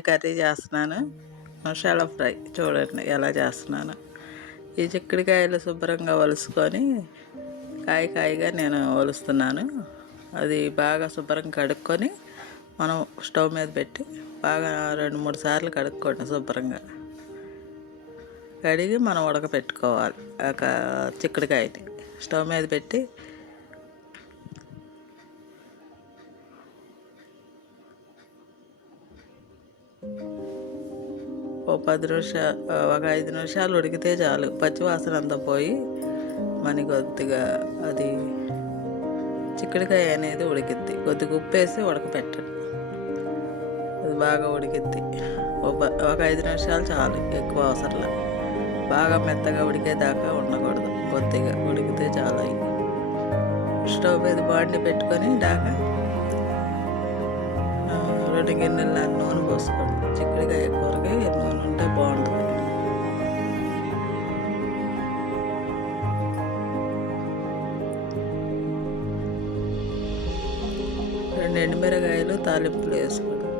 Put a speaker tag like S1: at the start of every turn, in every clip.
S1: Curry చేస్తున్నాను. Masala fry చూడండి ఎలా చేస్తున్నాను. ఈ చిక్కుడుకాయలు శుభ్రంగా వలుసుకొని కాయ కాయగా నేను వలుస్తున్నాను అది బాగా శుభ్రంగా కడుక్కొని మనం స్టవ్ మీద పెట్టి బాగా రెండు మూడు సార్లు కడుక్కోండి శుభ్రంగా. కడిగి మనం ఉడకపెట్టుకోవాలి ఒక చిక్కుడుకాయని. స్టవ్ మీద పెట్టి ఓ పది నిమిషాలు ఒక ఐదు నిమిషాలు ఉడికితే చాలు. పచ్చివాసన అంతా పోయి మనకి కొద్దిగా అది చిక్కుడుకాయ అనేది ఉడికిద్ది. కొద్దిగా ఉప్పు వేసి ఉడకపెట్టండి. అది బాగా ఉడికిద్ది. ఒక ఐదు నిమిషాలు చాలు ఎక్కువ అవసరంలా. బాగా మెత్తగా ఉడికేదాకా ఉండకూడదు. కొద్దిగా ఉడికితే చాలా అయ్యి. స్టవ్ మీద బాండి పెట్టుకొని దాకా రెండు గిన్నెల నూనె పోసుకోండి. చిక్కుడుకాయ కూరకి నూనె ఉంటే బాగుంటుంది. రెండు ఎండుమిరకాయలు తాలింపులు వేసుకోండి.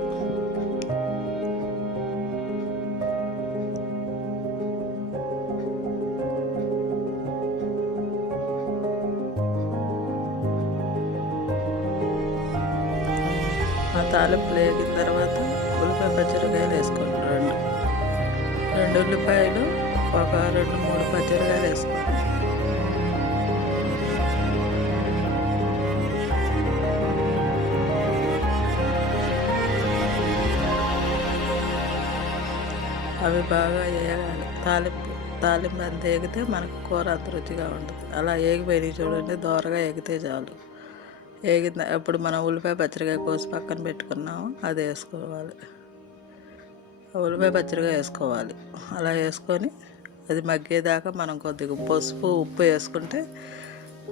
S1: ఆ తాలింపులు వేగిన తర్వాత ఉల్లిపాయ పచ్చిమిరకాయలు వేసుకోండి రెండు. రెండు ఉల్లిపాయలు ఒక రెండు మూడు పచ్చిమిరకాయలు వేసుకోండి అవి బాగా వేయగాలి తాలింపు తాలింపు అంత వేగితే మనకు కూర అంత రుచిగా ఉంటుంది. అలా వేగిపోయినాయి చూడండి దోరగా ఎగితే చాలు. వేగిన అప్పుడు మనం ఉల్లిపాయ పచ్చడికాయ కోసి పక్కన పెట్టుకున్నాము. అది వేసుకోవాలి. ఆ ఉల్లిపాయ పచ్చడికాయ వేసుకోవాలి. అలా వేసుకొని అది మగ్గేదాకా మనం కొద్దిగా పసుపు ఉప్పు వేసుకుంటే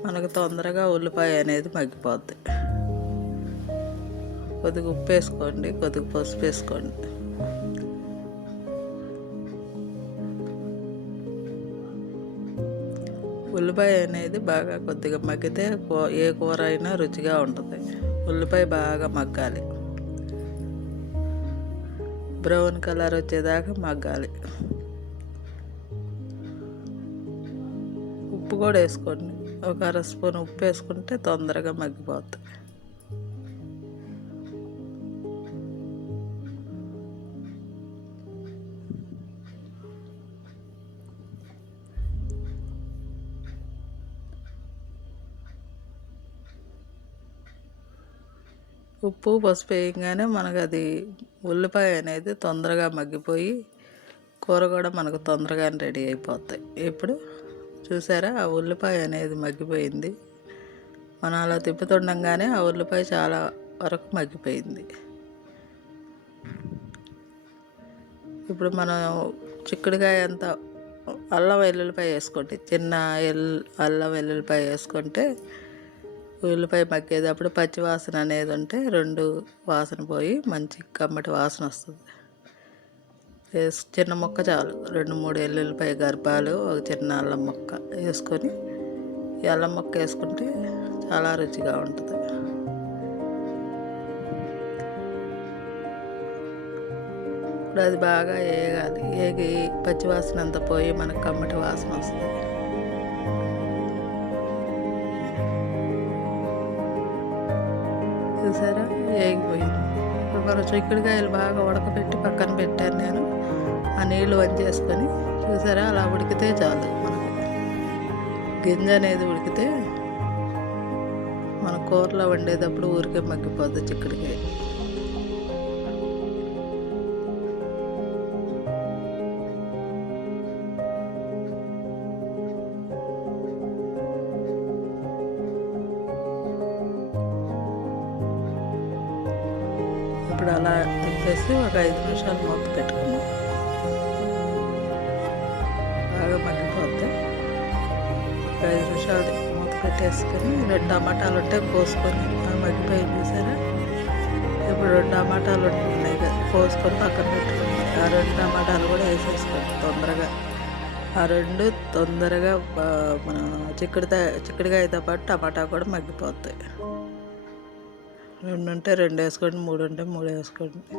S1: మనకు తొందరగా ఉల్లిపాయ అనేది మగ్గిపోద్ది. కొద్దిగా ఉప్పు వేసుకోండి. కొద్దిగా పసుపు వేసుకోండి. ఉల్లిపాయ అనేది బాగా కొద్దిగా మగ్గితే కూ- ఏ కూర అయినా రుచిగా ఉంటుంది. ఉల్లిపాయ బాగా మగ్గాలి. బ్రౌన్ కలర్ వచ్చేదాకా మగ్గాలి. ఉప్పు కూడా వేసుకోండి. ఒక అర స్పూన్ ఉప్పు వేసుకుంటే తొందరగా మగ్గిపోతుంది ఉప్పు పసుపు వేయగానే మనకు అది ఉల్లిపాయ అనేది తొందరగా మగ్గిపోయి కూర కూడా మనకు తొందరగానే రెడీ అయిపోతాయి. ఇప్పుడు చూసారా ఆ ఉల్లిపాయ అనేది మగ్గిపోయింది. మనం అలా తిప్పుతుండగానే ఆ ఉల్లిపాయ చాలా వరకు మగ్గిపోయింది. ఇప్పుడు మనం చిక్కుడుకాయ అంతా అల్లం వెల్లుల్లిపాయ వేసుకోండి. చిన్న ఎల్ అల్లం వెల్లుల్లిపాయ వేసుకుంటే ఉల్లిపాయ మగ్గేటప్పుడు పచ్చి వాసన అనేది ఉంటే రెండు వాసన పోయి మంచి కమ్మటి వాసన వస్తుంది. చిన్న ముక్క చాలు. రెండు మూడు ఎల్లుల్లిపాయ గర్భాలు ఒక చిన్న అల్లం ముక్క వేసుకొని ఈ అల్లం మొక్క వేసుకుంటే చాలా రుచిగా ఉంటుంది. ఇప్పుడు అది బాగా వేగాలి వేగి పచ్చి వాసన అంతా పోయి మనకు కమ్మటి వాసన వస్తుంది. చూసారా? వేగిపోయింది ఇప్పుడు మనం చిక్కుడుకాయలు బాగా ఉడకబెట్టి పక్కన పెట్టాను నేను. ఆ నీళ్ళు వంచేసుకొని చూసారా? అలా ఉడికితే చాలు మనకి. గింజ అనేది ఉడికితే మన కూరలో వండేటప్పుడు ఊరికే మగ్గిపోద్ది చిక్కుడుకాయ. అలా తిప్పేసి ఒక ఐదు నిమిషాలు మూత పెట్టుకున్నాం. బాగా మగ్గిపోద్ది ఒక ఐదు నిమిషాలు మూత పెట్టేసుకొని రెండు టమాటాలు ఉంటే కోసుకొని. మగ్గిపోయింది చూసారా? ఇప్పుడు రెండు టమాటాలు ఉంటున్నాయి కదా కోసుకొని పక్కన పెట్టుకున్నాం. ఆ రెండు టమాటాలు కూడా వేసేసుకోండి తొందరగా. ఆ రెండు తొందరగా మన చిక్కుడుకాయ చిక్కుడుకాయతో పాటు టమాటా కూడా మగ్గిపోతాయి. రెండు ఉంటే రెండు వేసుకోండి మూడు ఉంటే మూడు వేసుకోండి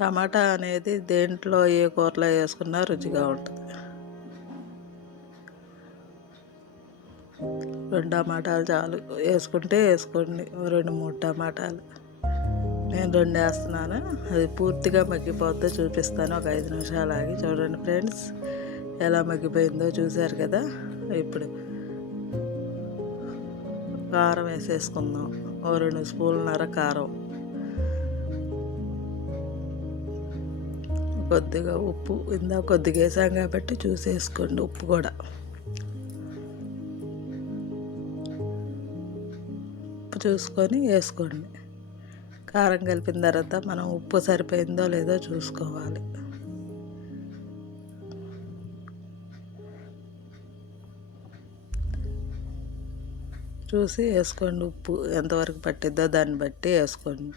S1: టమాటా అనేది దేంట్లో ఏ కూరలో వేసుకున్నా రుచిగా ఉంటుంది. రెండు టమాటాలు చాలు. వేసుకుంటే వేసుకోండి రెండు మూడు టమాటాలు. నేను రెండు వేస్తున్నాను. అది పూర్తిగా మగ్గిపోద్దో చూపిస్తాను. ఒక ఐదు నిమిషాలు ఆగి చూడండి ఫ్రెండ్స్ ఎలా మగ్గిపోయిందో చూశారు కదా. ఇప్పుడు కారం వేసేసుకుందాం. ఓ రెండు స్పూన్లన్నర కారం కొద్దిగా ఉప్పు ఇందా కొద్దిగా వేసాం కాబట్టి చూసేసుకోండి ఉప్పు కూడా ఉప్పు చూసుకొని వేసుకోండి కారం కలిపిన తర్వాత మనం ఉప్పు సరిపోయిందో లేదో చూసుకోవాలి చూసి వేసుకోండి ఉప్పు. ఎంతవరకు పట్టిద్దో దాన్ని బట్టి వేసుకోండి.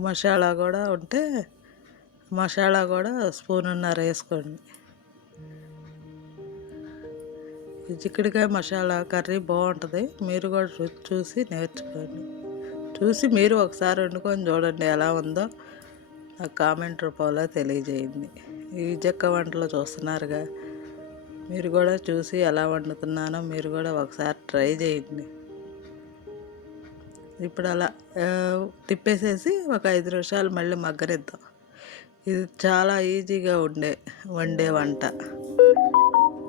S1: మసాలా కూడా ఉంటే మసాలా కూడా స్పూనున్నర వేసుకోండి. ఈ చిక్కుడుకాయ మసాలా కర్రీ బాగుంటుంది. మీరు కూడా రుచి చూసి నేర్చుకోండి. చూసి మీరు ఒకసారి వండుకొని చూడండి ఎలా ఉందో. నాకు కామెంట్ రూపంలో తెలియజేయండి. ఈ చెక్క వంటలు చూస్తున్నారుగా. మీరు కూడా చూసి ఎలా వండుతున్నానో మీరు కూడా ఒకసారి ట్రై చేయండి. ఇప్పుడు అలా తిప్పేసేసి ఒక ఐదు నిమిషాలు మళ్ళీ మగ్గనిద్దాం. ఇది చాలా ఈజీగా ఉండే వండే వంట.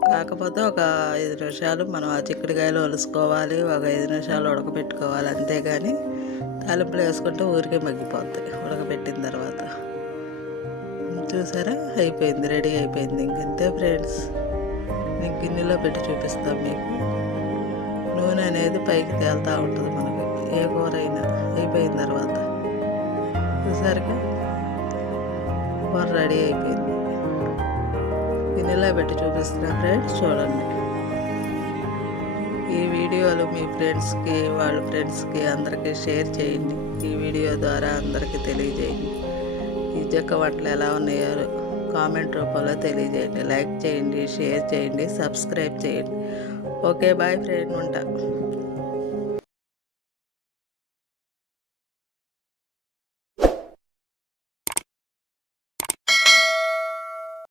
S1: కాకపోతే ఒక ఐదు నిమిషాలు మనం ఆ చిక్కుడుకాయలు ఒలుసుకోవాలి ఒక ఐదు నిమిషాలు ఉడకబెట్టుకోవాలి అంతేగాని తాలింపులు వేసుకుంటే ఊరికే మగ్గిపోతాయి ఉడకబెట్టిన తర్వాత. చూసారా? అయిపోయింది రెడీ అయిపోయింది. ఇంకంతే ఫ్రెండ్స్. నేను గిన్నెలో పెట్టి చూపిస్తాం మీకు. నూనె అనేది పైకి తేలుతూ ఉంటుంది మనకి. ఏ కూర అయినా అయిపోయిన తర్వాత. చూసారుగా? కూర రెడీ అయిపోయింది. గిన్నెలో పెట్టి చూపిస్తున్నా ఫ్రెండ్స్ చూడండి. ఈ వీడియోలు మీ ఫ్రెండ్స్కి వాళ్ళ ఫ్రెండ్స్కి అందరికీ షేర్ చేయండి. ఈ వీడియో ద్వారా అందరికీ తెలియజేయండి. ఈ చెక్క వంటలు ఎలా ఉన్నాయో కామెంట్ రూపంలో తెలియజేయండి. లైక్ చేయండి షేర్ చేయండి సబ్స్క్రైబ్ చేయండి. ఓకే బాయ్ ఫ్రెండ్ ఉంటా.